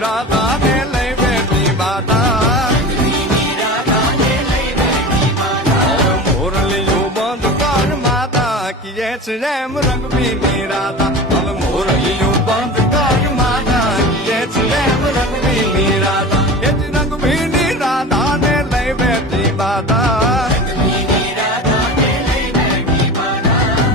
રાધા ને લઈ બેઠી બાધા મોરલીઓ બંધ કર માતા કીએ છે એમ રંગબીની રાધા હવે મોરલીઓ બંધ કર માતા કીએ છે એમ રંગબીની રાધા એ જ રંગબીની રાધા ને લઈ બેઠી બાધા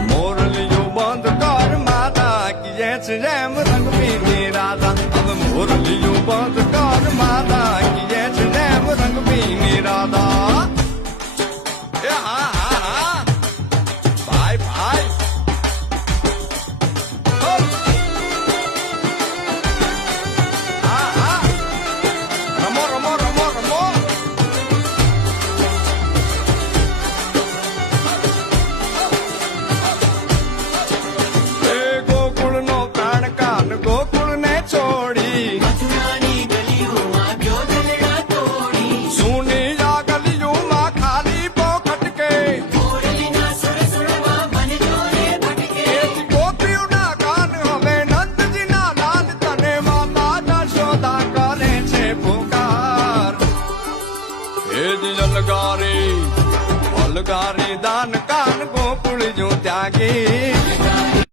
મોરલીઓ બંધ કર માતા કીએ છે એમ રંગબીની રાધા હવે મોરલીઓ બંધ કર માતા કીએ છે એમ રંગબીની રાધા એ હા હા હા ભાઈ ભાઈ હા હા રમો રમો રમો રમો એ ગોકુળનો પ્રાણ કાન ગોકુળને છોડી સૂની આ ગલીઓમાં ખાલી પોખટ કે ગોપીઓના કાન હવે નંદજીના લાલ તને માતા જશોદા કરે છે પુકાર એ જ અલગારી દાન કાન ગોકુળ જો ત્યાગી